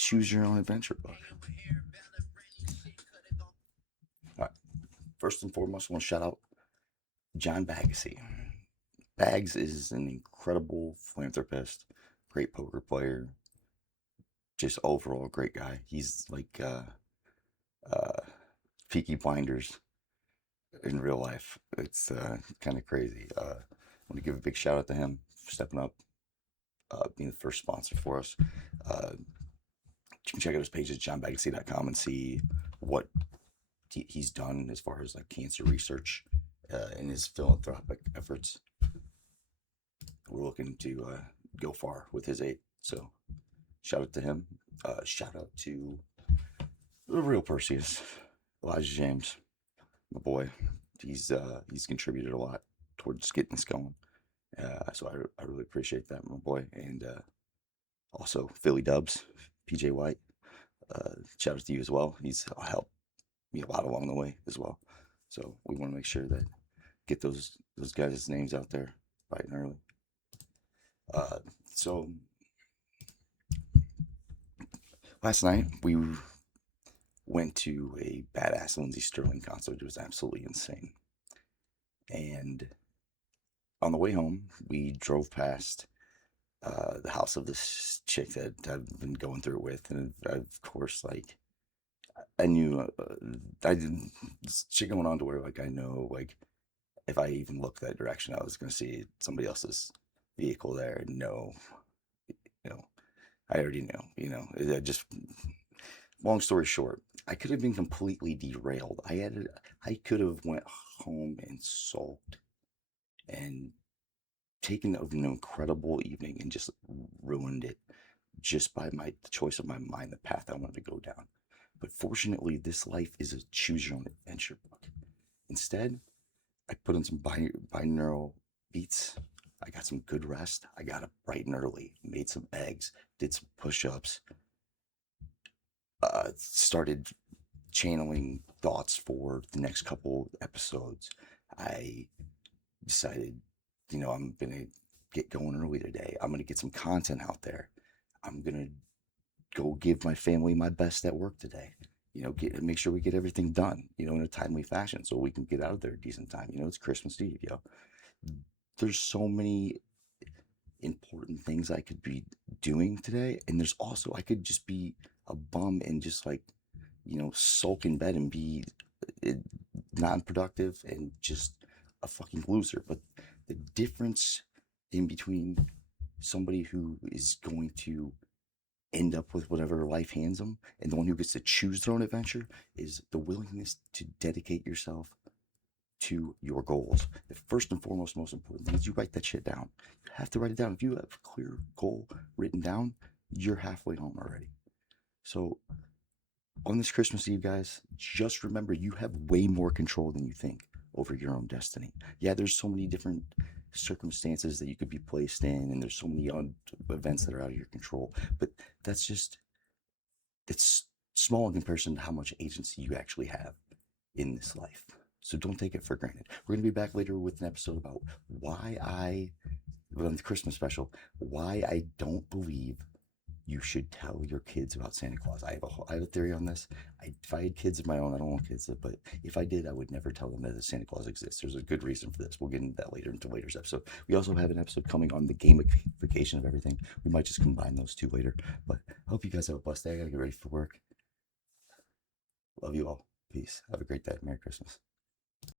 choose your own adventure book. All right. First and foremost, I want to shout out John Bagassi. Bags is an incredible philanthropist, great poker player, just overall great guy. He's like uh, Peaky Blinders in real life. It's kind of crazy. I want to give a big shout out to him for stepping up, being the first sponsor for us. You can check out his page at johnbagassi.com and see what he's done as far as like cancer research in his philanthropic efforts. We're looking to go far with his aid. So shout out to him. Shout out to the real Perseus, Elijah James, my boy. He's contributed a lot towards getting this going. So I really appreciate that, my boy. And also Philly Dubs, PJ White. Shout out to you as well. He's helped me a lot along the way as well. So we want to make sure that get those guys' names out there bright and early. So last night we went to a badass Lindsey Sterling concert. It was absolutely insane. And on the way home, we drove past the house of this chick that I've been going through it with, and of course, like I knew I didn't this chick going on to where like I know like if I even looked that direction, I was gonna see somebody else's vehicle there. And no, I already know. It just long story short, I could have been completely derailed. I could have went home and sulked and taken an incredible evening and just ruined it just by the choice of my mind, the path I wanted to go down. But fortunately, this life is a choose your own adventure book. Instead, I put in some binaural beats. I got some good rest. I got up bright and early, made some eggs, did some push-ups, started channeling thoughts for the next couple episodes. I decided, I'm going to get going early today. I'm going to get some content out there. I'm going to go give my family my best at work today. Make sure we get everything done, in a timely fashion so we can get out of there a decent time. It's Christmas Eve, There's so many important things I could be doing today. And there's also, I could just be a bum and just like, sulk in bed and be non-productive and just a fucking loser. But the difference in between somebody who is going to end up with whatever life hands them and the one who gets to choose their own adventure is the willingness to dedicate yourself to your goals. The first and foremost, most important thing is you write that shit down. You have to write it down. If you have a clear goal written down, you're halfway home already. So on this Christmas Eve, guys, just remember you have way more control than you think over your own destiny. Yeah, there's so many different circumstances that you could be placed in, and there's so many events that are out of your control, but it's small in comparison to how much agency you actually have in this life. So don't take it for granted. We're going to be back later with an episode about on the Christmas special, why I don't believe you should tell your kids about Santa Claus. I have a theory on this. If I had kids of my own, I don't want kids, but if I did, I would never tell them that Santa Claus exists. There's a good reason for this. We'll get into that later into later's episode. We also have an episode coming on the gamification of everything. We might just combine those two later, but I hope you guys have a blessed day. I gotta get ready for work. Love you all. Peace. Have a great day. Merry Christmas.